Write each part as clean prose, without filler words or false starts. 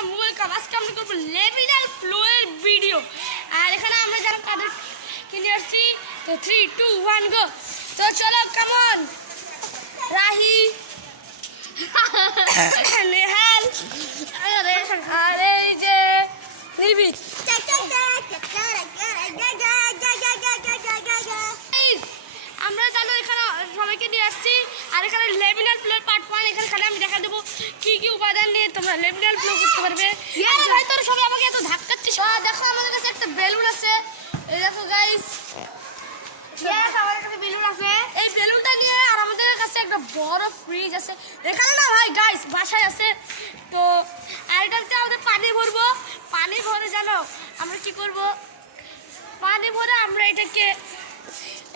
আসসালাম ওয়েলকাম। আজকে আমরা করবো লেমিনাল ফ্লোয়ের ভিডিও। আর এখানে আমরা যারা তাদের কিনে আসছি, তো 3, 2, 1 গো। তো চলো, কেমন রাহি নেহাল আর এই যে নির্ভীক, আমরা জানো এখানে সবাইকে নিয়ে আসছি। আর এখানে লেমিনাল ফ্লোর পার্ট 1, এখানে আমি দেখা দেবো কি কি উপাদান নিয়ে তোমরা লেমিনাল ফ্লো করতে পারবে। ভাই তোরা সবাই আমাকে এত ধাক্কাচ্ছিস। দেখো আমাদের কাছে একটা বেলুন আছে, এই দেখো গাইস, আমাদের কাছে বেলুন আছে। এই বেলুনটা নিয়ে আর আমাদের কাছে একটা বড় ফ্রিজ আছে, এখানে না ভাই গাইস বাসায় আছে। তো আর এটাতে আমাদের পানি ভরবো। পানি ভরে জানো আমরা কি করব, পানি ভরে আমরা এটাকে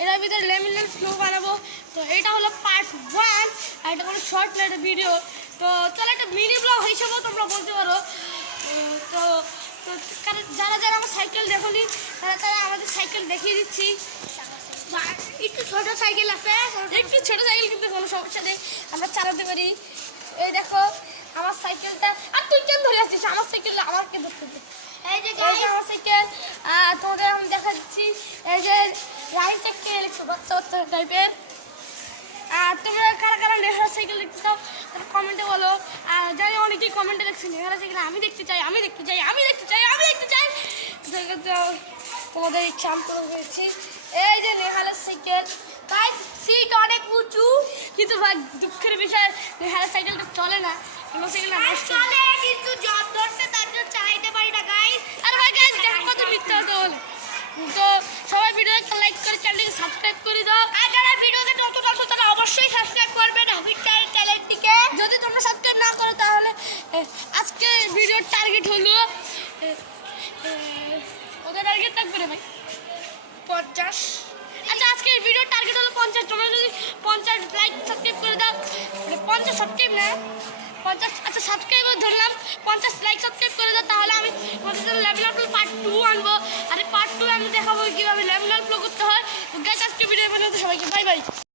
এটার ভিতরে লেমিনাল ফ্লো বানাবো। তো এটা হলো পার্ট 1, আর এটা কোনো শর্ট না, একটা ভিডিও। তো চলো একটা মিনি ব্লগ হিসেবেও তোমরা বলতে পারো। তো তো যারা যারা আমার সাইকেল দেখোনি তারা আমাদের সাইকেল দেখিয়ে দিচ্ছি। একটু ছোট সাইকেল আছে, একটু ছোট সাইকেল, কিন্তু কোনো সমস্যা নেই, আমরা চালাতে পারি। এই দেখো আমার সাইকেলটা, আর তুই কেন ধরে আসছিস আমার সাইকেল? আমাকে ধরতে দে। এই যে আমার সাইকেল তোমাদের আমি দেখা দিচ্ছি। এই যে রাইস সাইকেল, একটু বাচ্চা বাচ্চা টাইপের। আর তোমরা কারা কারা নেহার সাইকেল দেখতে চাও তারা কমেন্টে বলো। আর জানি অনেকেই কমেন্টে দেখছি নেহার সাইকেল আমি দেখতে চাই, আমি দেখতে চাই, আমি দেখতে চাই, আমি দেখতে চাই। তোমাদের ইচ্ছা আমি করে হয়েছি। এই যে নেহালের সাইকেল, তাই সিট অনেক উঁচু, কিন্তু ভাই দুঃখের বিষয় নেহালের সাইকেলটা চলে না। কোনো সাইকেল চলে কিন্তু জব ধরতে তার জন্য চালাইতে পারি না গাইস। আর ভাই গাইস দেখো কত মিথ্যা হতে বলে। তো সবাই ভিডিওটা লাইক করে চ্যানেলকে সাবস্ক্রাইব করে দাও। আর যারা ভিডিওতে নতুন আছো তারা অবশ্যই সাবস্ক্রাইব করবে নবীটার চ্যানেলটিকে। যদি তোমরা সাবস্ক্রাইব না করো তাহলে আজকে ভিডিওর টার্গেট হলো ওদের টার্গেট থাকবে রে ভাই 50। আচ্ছা আজকে ভিডিওর টার্গেট হলো 50। তোমরা যদি 50 লাইক সাবস্ক্রাইব করে দাও, 50 সাবস্ক্রাইব না 50, আচ্ছা সাবস্ক্রাইবার ধরলাম, 50 লাইক সাবস্ক্রাইব করে দাও, তাহলে আমি তোমাদের লেমিনাল ফ্লো পার্ট 2 আনবো। আর পার্ট 2 আমি দেখাবো কীভাবে লেমিনাল ফ্লো করতে হয়। গাইস আজকে ভিডিও বানাতে সবাইকে বাই বাই।